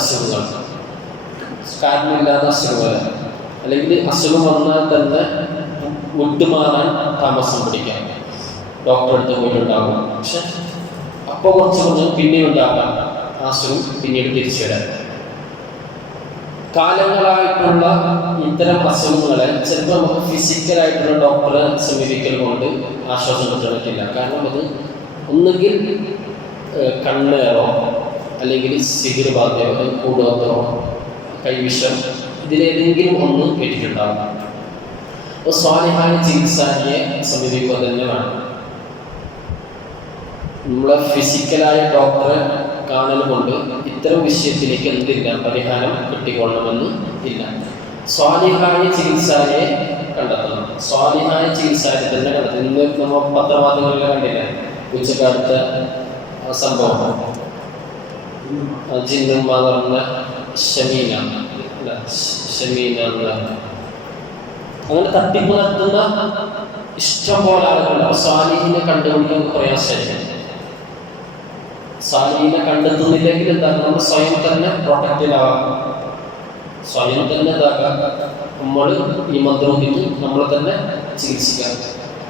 അസുഖങ്ങൾ കാരണമില്ലാത്ത അസുഖങ്ങൾ അല്ലെങ്കിൽ അസുഖം വന്നാൽ തന്നെ വിട്ടുമാറാൻ താമസം പിടിക്കാം. ഡോക്ടറെ അടുത്ത് പോയിട്ടുണ്ടാകും. പക്ഷെ അപ്പോൾ കുറച്ച് കുറച്ച് പിന്നെയും ഉണ്ടാകാം. ആ അസുഖം പിന്നീട് തിരിച്ചു വരാം. കാലങ്ങളായിട്ടുള്ള ഇത്തരം അസുഖങ്ങളെ ചിലപ്പോൾ നമുക്ക് ഫിസിക്കലായിട്ടുള്ള ഡോക്ടറെ സമീപിക്കൽ കൊണ്ട് ആശ്വാസം കിട്ടാൻ കാരണം അത് ഒന്നുകിൽ കണ്ണേറോ അല്ലെങ്കിൽ സിഹിർ ബാധ്യത കൂടോത്രം കൈവിഷം ഇതിലേതെങ്കിലും ഒന്ന് കേട്ടിട്ടുണ്ടാകും അപ്പോൾ സ്വാലിഹായ ചികിത്സാനിയെ സമീപിക്കുക തന്നെ വേണം നമ്മളെ ഫിസിക്കലായ ഡോക്ടറെ കാണൽ കൊണ്ട് ഇത്തരം വിഷയത്തിലേക്ക് എന്തില്ല പരിഹാരം കിട്ടിക്കൊള്ളണമെന്ന് ഇല്ല. സ്വാലിഹായ ചികിത്സാലയെ കണ്ടെത്തണം. സ്വാലിഹായ ചികിത്സായെ തന്നെ കണ്ടെത്തണം. ഇന്ന് നമ്മൾ പത്രമാധ്യമങ്ങളിൽ കണ്ടില്ല? ഉച്ചക്കാലത്തെ സംഭവം. ആ ജിന്നുമ്മ എന്ന് പറഞ്ഞ ഷമീന അല്ല ഷമീന എന്ന് അങ്ങനെ തട്ടി പുലർത്തുന്ന ഇഷ്ടം പോലെ ആളുകളുണ്ട് സാലിഹിനെ കണ്ടുപിടിക്കാൻ പ്രയാസമായിരിക്കും. സാലിഹിനെ കണ്ടെത്തുന്നില്ലെങ്കിൽ എന്താ നമ്മൾ സ്വയം തന്നെ പ്രൊട്ടക്റ്റിലാവാം സ്വയം തന്നെ ഇതാക്കാം. നമ്മൾ ഈ മന്ത്രോഹിക്ക് നമ്മളെ തന്നെ ചികിത്സിക്കാം.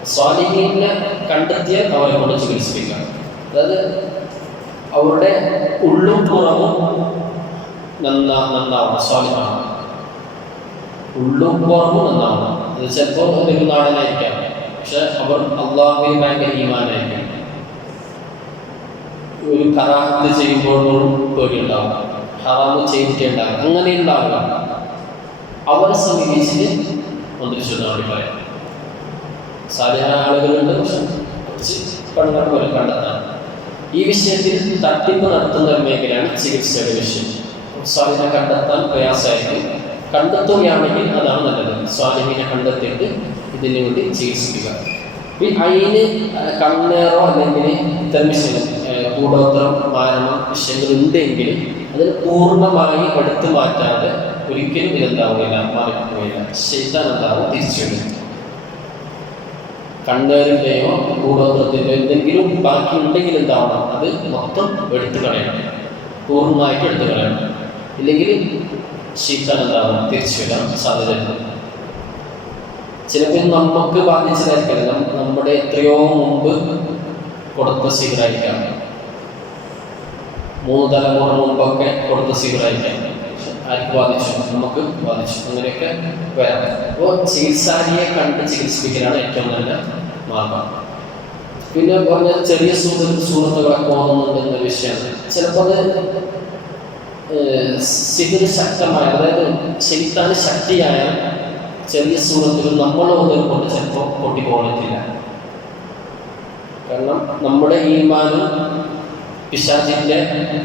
സ്വാലിഹിനെ കണ്ടെത്തിയാൽ അവരെ കൊണ്ട് ചികിത്സിപ്പിക്കാം. അതായത് അവരുടെ ഉള്ളും പുറവും നന്നാ നന്നാവണം സ്വാലിഹാണ് ഉള്ളും പുറവും നന്നാവണം. അത് ചിലപ്പോൾ ഒരു നാടനായിരിക്കാം പക്ഷെ അവർ അള്ളാഹുവിന് ഭയങ്കര ഈമാനായിരിക്കും. ഒരു കറാഹത്ത് ചെയ്യുമ്പോഴും പേടിയുണ്ടാവും ഹറാമ് ചെയ്തിട്ടുണ്ടാകും അങ്ങനെ ഉണ്ടാവുക. അവരെ സമീപിച്ചിട്ട് മന്ത്രിച്ചു വേണ്ടി പറയാം. ആളുകളുണ്ട് പക്ഷെ കുറച്ച് കണ്ടെത്താൻ ഈ വിഷയത്തിൽ തട്ടിപ്പ് നടത്തുന്ന ഒരു മേഖലയാണ് ചികിത്സയുടെ വിഷയം. സ്വാധീനം കണ്ടെത്താൻ പ്രയാസമായിരിക്കും കണ്ടെത്തുകയാണെങ്കിൽ അതാണ് നല്ലത്. സ്വാധീനം കണ്ടെത്തിയിട്ട് ഇതിനു വേണ്ടി ചികിത്സിക്കുക. ഈ അതിന് കണ്ണേറോ അല്ലെങ്കിൽ ഏഹ് കൂടോത്രം മാരണം വിഷയങ്ങൾ ഉണ്ടെങ്കിൽ അതിന് പൂർണമായി എടുത്തു മാറ്റാതെ ഒരിക്കലും ഇതെന്താവുകയില്ല മാറിപ്പോയില്ല ശരിതാണ് എന്താവും തിരിച്ചു വരും കണ്ണേറിന്റെയോ കൂടോത്രത്തിന്റെയോ എന്തെങ്കിലും ബാക്കി ഉണ്ടെങ്കിൽ എന്താവണം? അത് മൊത്തം എടുത്തു കളയണം. പൂർണമായിട്ട് എടുത്തു കളയണം. ഇല്ലെങ്കിൽ ശീതം എന്താവണം തിരിച്ചു വരാൻ സാധ്യതയുണ്ട് ചിലപ്പോൾ നമുക്ക് ബാധിച്ചതായിരിക്കില്ല നമ്മുടെ എത്രയോ മുമ്പ് കൊടുത്ത സീകരായിരിക്കാം മൂന്ന് തലമുറ മുമ്പൊക്കെ കൊടുത്ത സീകരായിരിക്കാം ആർക്ക് ബാധിച്ചു? നമുക്ക് ബാധിച്ചു. അങ്ങനെയൊക്കെ വരാം. അപ്പോൾ ചികിത്സാരിയെ കണ്ട് ചികിത്സിപ്പിക്കലാണ് ഏറ്റവും നല്ല മാർഗം. പിന്നെ പറഞ്ഞ ചെറിയ സുഹൃത്ത് സുഹൃത്തുക്കളൊക്കെ ഓർമ്മയുണ്ട് എന്ന വിഷയമാണ്. ചിലപ്പോൾ അത് സിഹിന് ശക്തമായ അതായത് ശൈത്താന് ശക്തിയായ ചെറിയ സുഹൃത്തുക്കൾ നമ്മൾ മുതൽ കൊണ്ട് ചിലപ്പോൾ പൊട്ടിപ്പോകത്തില്ല കാരണം നമ്മുടെ ഈമാനും പിശാചിന്റെ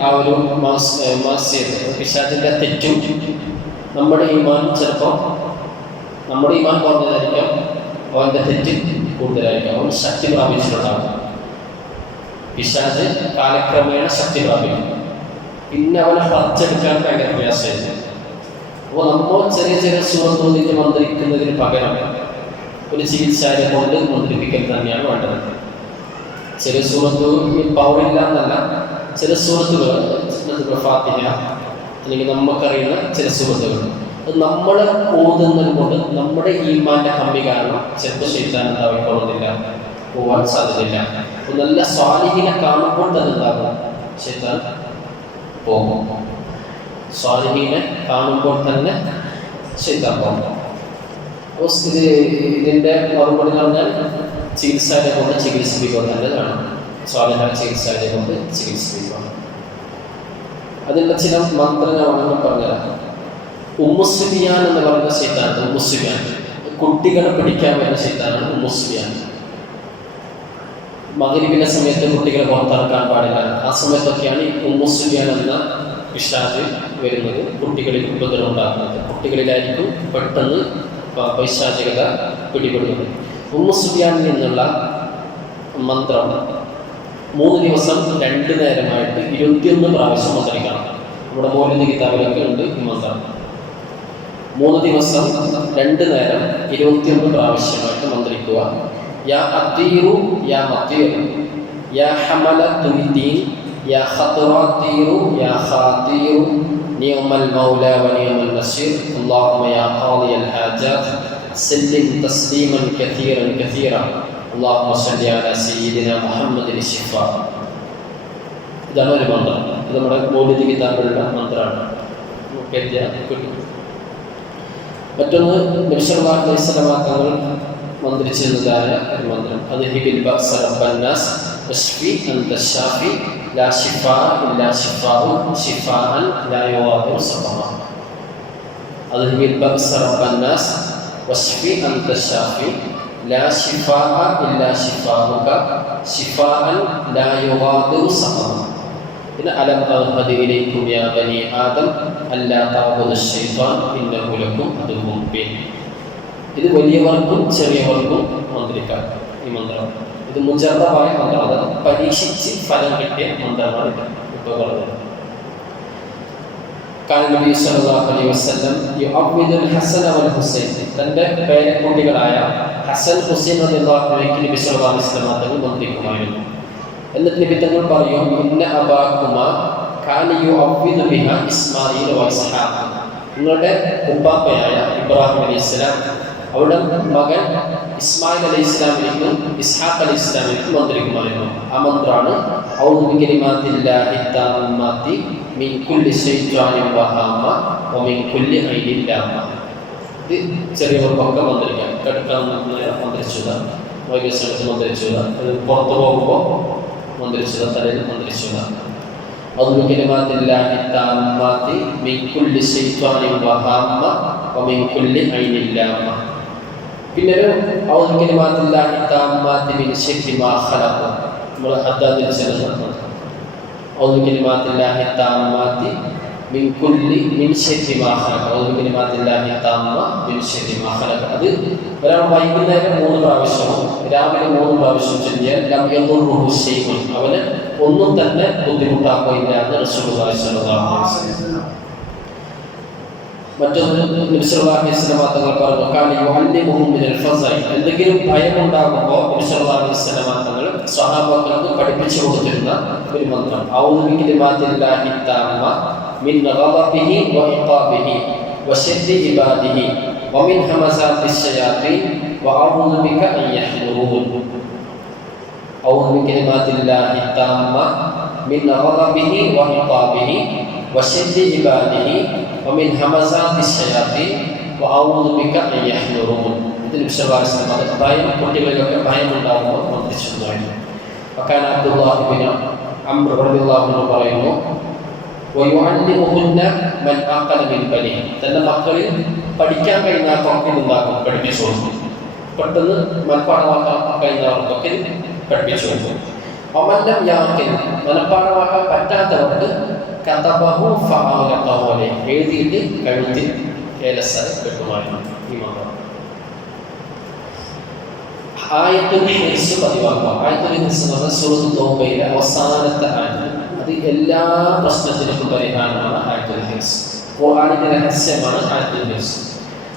ആ ഒരു മാസ് മാസ്യത പിശാചിന്റെ തെറ്റും നമ്മുടെ ഈമാൻ ചിലപ്പോൾ നമ്മുടെ ഈമാൻ കുറഞ്ഞതായിരിക്കാം അവന്റെ തെറ്റ് കൂടുതലായിരിക്കാം. അവൻ ശക്തി പ്രാപിച്ചിട്ടുള്ളതാണ് പിശാജ് കാലക്രമേണ ശക്തി പ്രാപിക്കും. പിന്നെ അവനെ പറിച്ചെടുക്കാൻ ഭയങ്കര പ്രയാസമായിരുന്നു. അപ്പോൾ നമ്മൾ ചെറിയ ചെറിയ സുഖം തോന്നിട്ട് മന്ത്രിക്കുന്നതിന് പകരം ഒരു ചികിത്സാരെ കൊണ്ട് മന്ത്രിപ്പിക്കൽ തന്നെയാണ് വേണ്ടത്. ചില സൂറത്ത് പവറില്ല എന്നല്ല. ചില സൂറത്തുകൾ ഫാത്തിഹ അല്ലെങ്കിൽ നമുക്കറിയുന്ന ചില സൂറത്തുകൾ. അത് നമ്മൾ ഓതുന്നത് കൊണ്ട് നമ്മുടെ ഈമാന്റെ കമ്മി കാരണം ചിലപ്പോൾ ശൈത്താൻ എന്താവിക്കൊള്ളുന്നില്ല പോവാൻ സാധ്യതയില്ല. നല്ല സ്വാലിഹിനെ കാണുമ്പോൾ തന്നെ എന്താകും? ശൈത്താൻ പോകും. സ്വാധീനം കാണുമ്പോൾ തന്നെ ശൈത്താൻ പോകും. അപ്പോൾ ഇത് ഇതിന്റെ മറുപടി പറഞ്ഞാൽ ചികിത്സയെ കൊണ്ട് ചികിത്സിപ്പിക്കുക നല്ലതാണ്. സ്വാലിഹ ചികിത്സയെ കൊണ്ട് ചികിത്സിപ്പിക്കുക. അതിന്റെ ചില മന്ത്രങ്ങളാണെന്ന് പറഞ്ഞുതരാം ഉമ്മുസ്ലിയാൻ എന്ന് പറയുന്ന ശൈത്താനാണ് ഉമ്മുസ്ലിയാൻ കുട്ടികളെ പിടിക്കാൻ വരുന്ന ശൈത്താനാണ് ഉമ്മുസ്ലിയാൻ മകരിവിന്റെ സമയത്ത് കുട്ടികളെ പുറത്തിറക്കാൻ പാടില്ല. ആ സമയത്തൊക്കെയാണ് ഈ ഉമ്മുസ്ലിയാൻ എന്ന പിശാജ് വരുന്നത്. കുട്ടികളിൽ ഉപദ്രവം ഉണ്ടാകുന്നത്. കുട്ടികളിലായിരിക്കും പെട്ടെന്ന് പൈശാചികത പിടിപെടുന്നത്. ഉമ്മുസുബിയാൻ എന്നുള്ള മന്ത്രം മൂന്ന് ദിവസം രണ്ട് നേരമായിട്ട് ഇരുപത്തിയൊന്ന് പ്രാവശ്യം മന്ത്രിക്കണം നമ്മുടെ മോലിന്റെ കിതാബിലൊക്കെ ഉണ്ട് ഈ മന്ത്രം. മൂന്ന് ദിവസം രണ്ട് നേരം ഇരുപത്തിയൊന്ന് പ്രാവശ്യമായിട്ട് മന്ത്രിക്കുക. യാ അത്തീറു യാ മത്തീറു. യാ ഹമല തുമിദ്ദീൻ യാ ഖത്റാത്തീറു യാ ഖാത്തീറു നിയമൽ മൗല വനിയമൽ നസീർ അല്ലാഹുമ്മ യാ ഖാദിയൽ ഹാജാത്ത് سلم تسليما كثيرا كثيرا اللهم صل على سيدنا محمد الشفاء ഇതാണ് ഒരു മന്ത്രം ഇത് നമ്മുടെ മൗലിക കിതാബിലുള്ള മന്ത്രമാണ് നമുക്ക് എഴുതിയാൽ കിട്ടും മറ്റൊന്ന് നബിസല്ലാഹു അലൈഹി സ്വലമ തങ്ങൾ മന്ത്രിച്ചിരുന്നതായ ഒരു മന്ത്രം അത് ഹിബിൽ ബഅസ റബ്ബന്നാസ് വശ്ഫി അൻത ഷാഫി ലാ ശിഫാ ഇല്ലാ ശിഫാഉ ശിഫാഅൻ ലാ യുഗാദിറു സഖമ അത് ഹിബിൽ ബഅസ അൻത ഷാഫി ലാ ശിഫാ ഇല്ലാ ശിഫാഉക ശിഫാഅൻ ലാ യുഗാദിറു സഖമ പിന്നെ അലം അഹദ് ഇലൈക്കും യാ ബനി ആദം അല്ലാ തഅബുദു ശൈത്താൻ ഇന്നഹു ലക്കും മുബീൻ ഇത് വലിയവർക്കും ചെറിയവർക്കും മന്ത്രിക്കാം ഈ മന്ത്രം. ഇത് മുജർദമായ മന്ത്രം. അതായത് പരീക്ഷിച്ച് ഫലം കിട്ടിയ മന്ത്രമാണ് ഇത്. ഇപ്പോൾ പറഞ്ഞത്. കാന നബി സല്ലല്ലാഹു അലൈഹി വസല്ലം യുഅബ്ബിദുൽ ഹസൻ വൽ ഹുസൈൻ തന്റെ പേരക്കുട്ടികളായ ഹസൻ ഹുസൈൻ റളിയല്ലാഹു അൻഹു നബി സല്ലല്ലാഹു അലൈഹി വസല്ലം തങ്ങൾ മന്ത്രിക്കുമായിരുന്നു എന്നിട്ട് നബി തങ്ങൾ പറയും ഇന്ന അബാകുമ കാലിയു യുഅബ്ബിദു ബിഹ ഇസ്മായിൽ വ ഇസ്ഹാഖ്. നിങ്ങളുടെ ഉപ്പാപ്പയായ ഇബ്രാഹിം അലൈഹി ഇസ്ലാം അവിടെ മകൻ ഇസ്മായിൽ അലൈഹി ഇസ്ലാമിലേക്കും ഇസ്ഹാഖ് അലൈഹി ഇസ്ലാമിലേക്കും മന്ത്രിക്കുമായിരുന്നു ആ മന്ത്രമാണ് ഔദു ബികലിമാത്തില്ലാഹി താമ്മാത്തി മിൻ കുല്ലി ശൈത്വാനിൻ വഹാമ വ മിൻ കുല്ലി ഐനിൻ ലാമ ഇത് ചെറിയവർക്കൊക്കെ മന്ത്രിക്കാം കിടക്കാൻ മന്ത്രിച്ചതാണ് വൈകസ്വരത്ത് മന്ത്രിച്ചതാണ് പുറത്തു പോകുമ്പോൾ മന്ത്രിച്ചത് തലയിൽ മന്ത്രിച്ചതാണ് أعوذ بكلمات الله التامات من كل شيطان وهامة ومن كل عين لامة പിന്നെ ഒരു ഔദു കലിമാത്തില്ലാഹി താമ്മാത്തി മിൻ ശർരി മാ ഖലഖ നമ്മൾ ഹദ്ദാദിൽ ചെല്ലുന്നത് ഔദു التامات من كل من شر ما خلق. أعوذ ഔദു الله التامة من شر ما خلق. അത് ഒരാൾ വൈകുന്നേരം മൂന്ന് പ്രാവശ്യം രാവിലെ മൂന്ന് പ്രാവശ്യം ചൊല്ലിയാൽ ലം യദുറുഹു ശൈഉൻ അവന് ഒന്നും തന്നെ ബുദ്ധിമുട്ടാക്കുകയില്ല എന്ന് റസൂലുള്ളാഹി സ്വല്ലല്ലാഹു അലൈഹി വസല്ലം മറ്റൊന്ന് നബിസ്വല്ലാഹി സ്വലമ തങ്ങൾ പറഞ്ഞു കാലി യുഅല്ലിമുഹും മിനൽ ഫസൽ എന്തെങ്കിലും ഭയമുണ്ടാകുമ്പോൾ നബിസ്വല്ലാഹി സ്വലമ തങ്ങൾ സ്വഹാബാക്കൾക്ക് പഠിപ്പിച്ചു കൊടുത്തിരുന്ന ഒരു മന്ത്രം ഔദു ബികലിമാത്തില്ലാഹി താമ്മ മിൻ ഗളബിഹി വ ഇഖാബിഹി വശർരി ഇബാദിഹി ومن همزات الشياطين وأعوذ بك أن يحضرون أعوذ بكلمات الله التامة من غضبه وعقابه wasiddi ibadihi wa min hamazati syayati wa a'udzu bika an. Itu Nabi sallallahu alaihi wasallam ada bayan kutiba laka dalam waktu sunnah. Maka Abdullah bin Amr radhiyallahu anhu qalahu wa yu'allimuhunna man aqala min banihi. തന്റെ മക്കളിൽ പഠിക്കാൻ കഴിയുന്ന തോക്കിലുണ്ടാകും പഠിപ്പിച്ചു കൊടുക്കും പെട്ടെന്ന് മനഃപ്പാഠമാക്കാൻ കഴിയുന്നവർക്കൊക്കെ പഠിപ്പിച്ചു കൊടുക്കും അമല്ലം യാക്കിൻ മനഃപ്പാഠമാക്കാൻ പറ്റാത്തവർക്ക് കഥബഹു ഫാലത്തോലെ എഴുതിയിട്ട് കഴുത്തിൽ ഏലസ കെട്ടുമായിരുന്നു ഈ മന്ത്രം ആയത്തുൽ ഹിർസ് പതിവാക്കുക ആയത്തുൽ ഹിർസ് എന്ന് പറഞ്ഞാൽ സൂറത്ത് തോബയിലെ അവസാനത്തെ ആയത്ത് അത് എല്ലാ പ്രശ്നത്തിനും പരിഹാരമാണ് ആയത്തുൽ ഹിർസ് ഖുർആനിന്റെ രഹസ്യമാണ് ആയത്തുൽ ഹിർസ്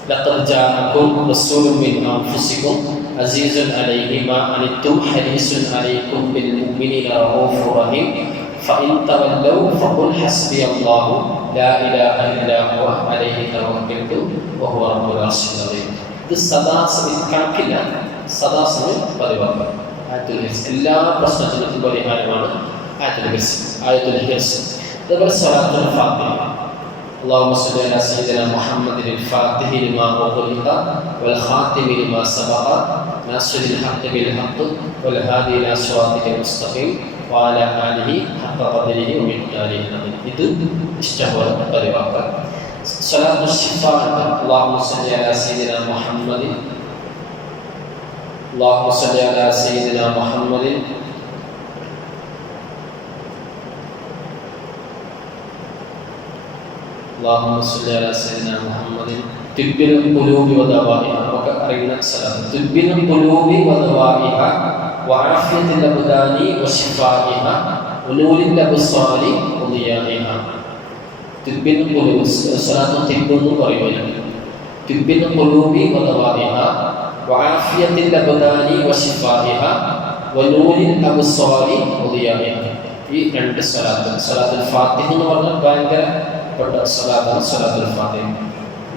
لقد جاءكم رسول من انفسكم عزيز عليه ما عنتم حريص عليكم بالمؤمنين رؤوف رحيم فإن تولوا فقل حسبي الله لا إله إلا هو عليه توكلت وهو رب العرش العظيم ഇത് സദാസമയം കണക്കില്ല സദാസമയം പതിവാക്കുക ആയത്തുൽ ഹിർസ് എല്ലാ പ്രശ്നത്തിനും പരിഹാരമാണ് ആയത്തുൽ ഹിർസ് ആയത്തുൽ ഹിർസ് അതുപോലെ സലാത്തുൽ ഫാത്തിഹ اللهم صل على سيدنا محمد الفاتح لما أغلق والخاتم لما سبق ناصر الحق بالحق والهادي إلى صراطك المستقيم وعلى آله حق قدره ومقداره العظيم ഇത് ഇഷ്ടപോലെ പതിവാക്കുക صلاة الشفاء اللهم صل على سيدنا محمد اللهم صل على سيدنا محمد اللهم صل على سيدنا محمد طب القلوب ودوائها നമുക്ക് അറിയുന്ന സ്ഥലം طب القلوب ودوائها وعافية الأبدان وشفائها ونور الأبصار وضيائها طب القلوب صلاة طب എന്ന് പറയുന്നത് طب القلوب ودوائها وعافية الأبدان وشفائها ونور الأبصار وضيائها ഈ രണ്ട് സ്വലാത്ത് സ്വലാത്തുൽ ഫാത്തിഹ് എന്ന് പറഞ്ഞാൽ ഭയങ്കരപ്പെട്ട സ്വലാത്താണ് സ്വലാത്തുൽ ഫാത്തിഹ്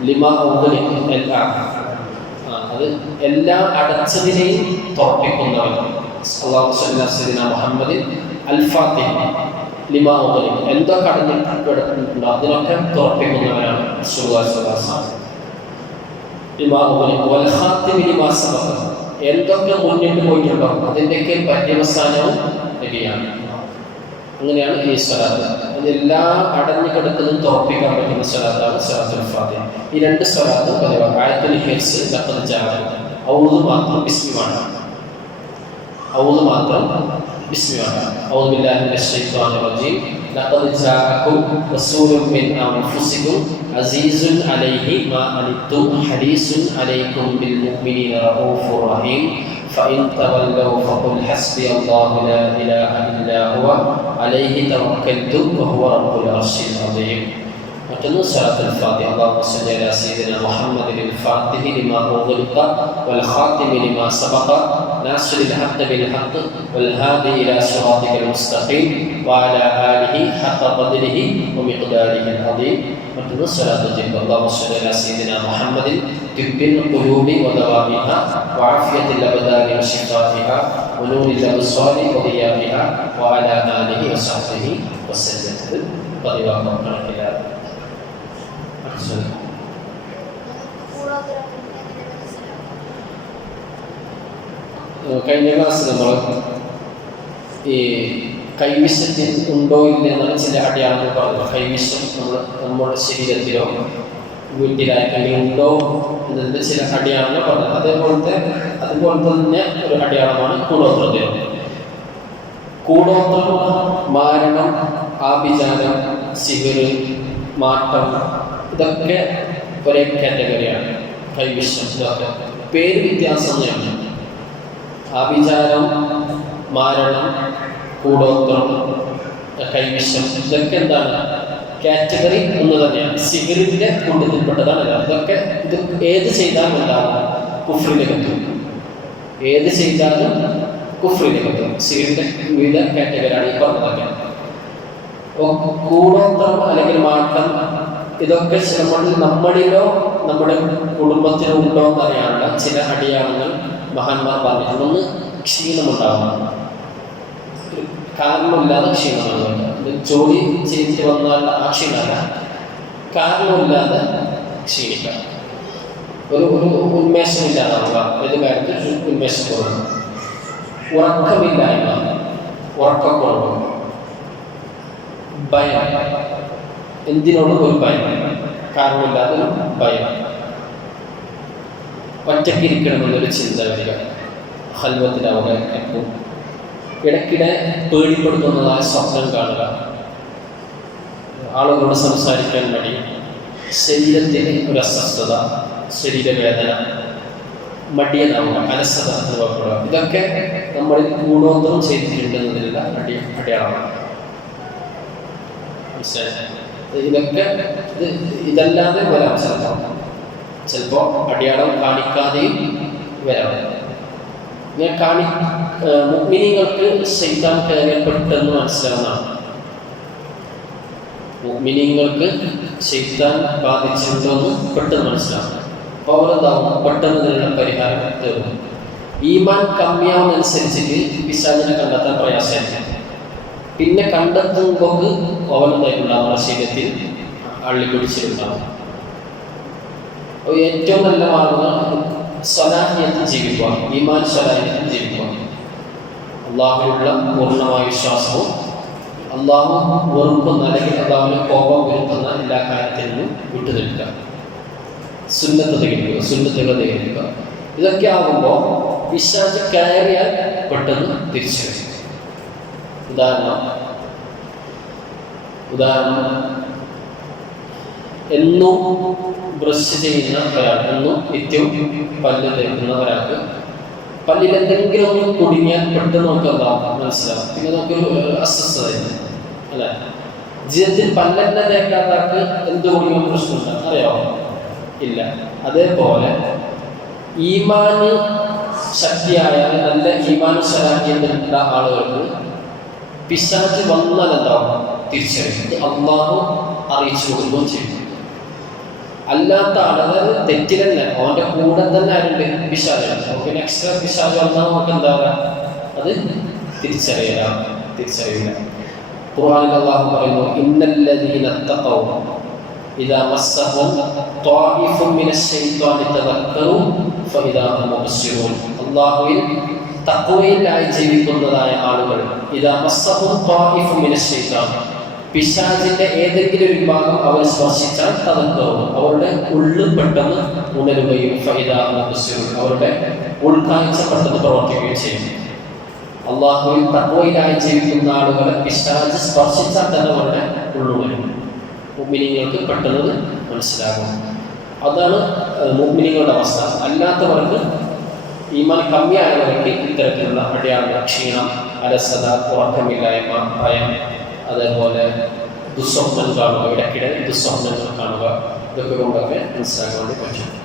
ലിമ ഔദലി എല്ലാം ആ, അത് എല്ലാ അടച്ചതിനെയും തുറപ്പിക്കുന്നവൻ അള്ളാഹു സല്ലല്ലാഹു മുഹമ്മദ് അൽ ലിമാ ഔദലി എന്തൊക്കെ അടഞ്ഞിട്ട് കിടക്കുന്നുണ്ടോ അതിനൊക്കെ തോർപ്പിക്കുന്നവരാണ് സുഹാസ് ലിമാ ഔദലി വൽ ഖാത്തിമി ലിമാ സബഖ. എന്തൊക്കെ മുന്നിട്ട് പോയിട്ടുണ്ടോ? അതിന്റെയൊക്കെ പര്യവസാനവും നബിയാണ്. അങ്ങനെയാണ് ഈ സ്വലാത്ത്. അതെല്ലാം അടഞ്ഞു കിടക്കുന്നതും തോർപ്പിക്കാൻ പറ്റുന്ന സ്വലാത്താണ് സ്വലാത്തുൽ ഫാത്തി ഈ രണ്ട് സ്വലാത്തും പതിവാണ്. ആയത്തുൽ ഹിർസ് ലഖദ് ജാഅ ഔദ് മാത്രം ബിസ്മിയാണ് بسم الله. أعوذ بالله من الشيطان الرجيم. لقد جاءكم رسول من أنفسكم عزيز عليه ما عنتم حديث عليكم بالمؤمنين رؤوف رحيم. فإن تولوا فقل حسبي الله لا إله إلا هو. عليه توكلت وهو رب العرش العظيم. كنصرة الفاتحة. اللهم صل على سيدنا محمد الفاتح لما هو غلق والخاتم لما سبق. ناصر الحق بالحق والهادي إلى صراطك المستقيم وعلى آله حق قدره ومقداره العظيم. وكن صلاة الجنة اللهم صل على سيدنا محمد. طب القلوب ودوامها وعافية الأبدان وشفائها ونور الأبصار وضيائها وعلى آله وصحبه وسلم. قد الله കഴിഞ്ഞ ക്ലാസ് നമ്മൾ ഈ കൈവിശത്തിൽ ഉണ്ടോ ഇല്ല എന്നുള്ള ചില അടയാളങ്ങൾ പറഞ്ഞു. കൈവിശം നമ്മൾ നമ്മുടെ ശരീരത്തിലോ വീട്ടിലായിട്ടെങ്കിലും ഉണ്ടോ എന്നതിന്റെ ചില അടയാളങ്ങൾ പറഞ്ഞു. അതേപോലത്തെ അതുപോലെ തന്നെ ഒരു അടയാളമാണ് കൂടോത്രത്തിലും. കൂടോത്രം മാരണം ആഭിചാരം സിഗറ് മാറ്റം ഇതൊക്കെ ഒരേ കാറ്റഗറിയാണ്. ഇതൊക്കെ പേര് വ്യത്യാസം തന്നെയാണ്. ആഭിചാരം മാരണം കൂടോത്രം കൈവിശ്വം ഇതൊക്കെ എന്താണ്? കാറ്റഗറി ഒന്ന് തന്നെയാണ്. സിഗരറ്റിന്റെ കൂട്ടത്തിൽപ്പെട്ടതാണ് ഇതൊക്കെ ഇത് ഏത് ചെയ്താലും എന്താണ്? കുഫ്രിലെത്തും ഏത് ചെയ്താലും കുഫ്രിലെത്തും സിഗരറ്റിന്റെ വിവിധ കാറ്റഗറിയാണ് ഈ പറഞ്ഞതൊക്കെ. കൂടോത്രം അല്ലെങ്കിൽ മാറ്റം ഇതൊക്കെ ചിലപ്പോൾ നമ്മളിലോ നമ്മുടെ കുടുംബത്തിലോ ഉണ്ടോ എന്നറിയാനുള്ള ചില അടിയാളങ്ങൾ മഹാന്മാർ പറഞ്ഞിട്ടുണ്ട് ഒന്ന് ക്ഷീണമുണ്ടാവുന്നു കാരണമില്ലാതെ ഇത് ജോലി ചെയ്തിട്ട് വന്നാൽ ആ ക്ഷീണമല്ല. കാരണമില്ലാതെ ക്ഷീണിക്കാം ഒരു ഒരു ഉന്മേഷമില്ലാതാവുക. ഏത് കാര്യത്തിൽ ഉന്മേഷം കുറവ് ഉറക്കമില്ലായ്മ ഉറക്കക്കുറവ് ഭയം. എന്തിനോടും ഒരു ഭയം? കാരണമില്ലാതെ ഭയം. ഒറ്റക്കിരിക്കണമെന്നൊരു ചിന്ത വരിക. ഹൽവത്തിലാവുക എപ്പോൾ ഇടയ്ക്കിടെ പേടിപ്പെടുത്തുന്നതായ സ്വപ്നം കാണുക. ആളുകളോട് സംസാരിക്കാൻ മടി. ശരീരത്തിന് ഒരു അസ്വസ്ഥത ശരീരവേദന മടിയനാവുക അലസത അനുഭവപ്പെടുക. ഇതൊക്കെ നമ്മളിൽ ഗുണോത്തരം ചെയ്തിട്ടുണ്ടെന്നതിലുള്ള അടി അടയാളമാണ് മനസ്സിലായോ? ഇതൊക്കെ ഇത് ഇതല്ലാതെ വരാം ചിലപ്പോൾ ചിലപ്പോൾ അടിയാളം കാണിക്കാതെയും വരാം. ഇങ്ങനെ കാണി മുഗ്മിനികൾക്ക് സൈതാൻ കയറിയ പെട്ടെന്ന് മനസ്സിലാവുന്നതാണ്. മുഗ്മിനിങ്ങൾക്ക് ശൈത്താൻ ബാധിച്ചിട്ടുണ്ടെന്ന് പെട്ടെന്ന് മനസ്സിലാവും അപ്പോൾ അവരെന്താവും പെട്ടെന്ന് ഇതിനുള്ള പരിഹാരം തരും ഈമാൻ കമ്മിയാവുന്നതനുസരിച്ചിട്ട് പിശാചിനെ കണ്ടെത്താൻ പ്രയാസമായിരിക്കും പിന്നെ കണ്ടെത്തുമ്പോൾ അവനെന്തായിട്ടുണ്ടാവും ആ ശരീരത്തിൽ അള്ളി പിടിച്ചിട്ടുണ്ടാവും അപ്പോൾ ഏറ്റവും നല്ല മാർഗം സ്വലാഹിയത്തിൽ ജീവിക്കുക ഈമാൻ സ്വലാഹിയത്തിൽ ജീവിക്കുക. അള്ളാഹുവിനുള്ള പൂർണമായ വിശ്വാസവും അള്ളാഹു വെറുക്കുന്ന അല്ലെങ്കിൽ അള്ളാഹുവിന് കോപം വരുത്തുന്ന എല്ലാ കാര്യത്തിൽ നിന്നും വിട്ടു നിൽക്കുക സുന്നത്ത് തികരിക്കുക സുന്നത്തുകൾ തികരിക്കുക ഇതൊക്കെ ആകുമ്പോൾ വിശ്വാസം കയറിയാൽ പെട്ടെന്ന് തിരിച്ചു വരും. ഉദാഹരണം. ഉദാഹരണം. എന്നും ബ്രഷ് ചെയ്യുന്ന ഒരാൾ എന്നും നിത്യവും പല്ല് തേക്കുന്ന ഒരാൾക്ക് പല്ലിൽ എന്തെങ്കിലും ഒന്ന് കുടുങ്ങിയാൽ പെട്ടെന്ന് നമുക്ക് എന്താവും മനസ്സിലാവും. പിന്നെ നമുക്കൊരു അസ്വസ്ഥത അല്ലെ? ജീവിതത്തിൽ പല്ലെന്നെ തേക്കാത്താൾക്ക് എന്ത് കുടുങ്ങിയും പ്രശ്നമുണ്ട് അറിയാമോ ഇല്ല. അതേപോലെ ഈമാന് ശക്തിയായ നല്ല ഈമാന് ശരാക്കിയുള്ള ആളുകൾക്ക് പിശാജ് വന്നാൽ എന്താവും തിരിച്ചറിയും അള്ളാഹു അറിയിച്ചു കൊടുക്കുകയും ചെയ്യും അല്ലാത്ത ആളുകൾ തെറ്റിലല്ല? അവന്റെ കൂടെ തന്നെ ആരുണ്ട്? പിശാജ്. പിന്നെ എക്സ്ട്രാ പിശാജ് വന്നാൽ നമുക്ക് എന്താ പറയുക അത് തിരിച്ചറിയില്ല തിരിച്ചറിയില്ല ഖുർആനിൽ അള്ളാഹു പറയുന്നു ഇന്നല്ലദീന തഖൗ അള്ളാഹുവിൽ തഖ്വയിലായി ജീവിക്കുന്നതായ ആളുകൾ. പിശാചിന്റെ ഏതെങ്കിലും വിഭാഗം അവർ സ്പർശിച്ചാൽ തകർക്കവും. അവരുടെ ഉള്ളു പെട്ടെന്ന് ഉണരുകയും അവരുടെ ഉൾക്കാഴ്ച പെട്ടെന്ന് പ്രവർത്തിക്കുകയും ചെയ്യും. അള്ളാഹുവിൽ തത്വയിലായി ജീവിക്കുന്ന ആളുകളെ പിശാജ് സ്പർശിച്ചാൽ തന്നെ അവരുടെ ഉള്ളുവരും മുമ്പിനിങ്ങൾക്ക് പെട്ടെന്ന് മനസ്സിലാകും. അതാണ് മുമ്പിനിങ്ങളുടെ അവസ്ഥ. അല്ലാത്തവർക്ക് ഈമാൻ കമ്മിയായവർക്ക് ഇത്തരത്തിലുള്ള അടയാള ക്ഷീണം അലസത ഉറക്കമില്ലായ്മ ഭയം അതേപോലെ ദുസ്വപ്നം കാണുക ഇടയ്ക്കിടെ ദുസ്വപ്നങ്ങൾ കാണുക ഇതൊക്കെ കൊണ്ടൊക്കെ മനസ്സിലാക്കാൻ വേണ്ടി പറ്റും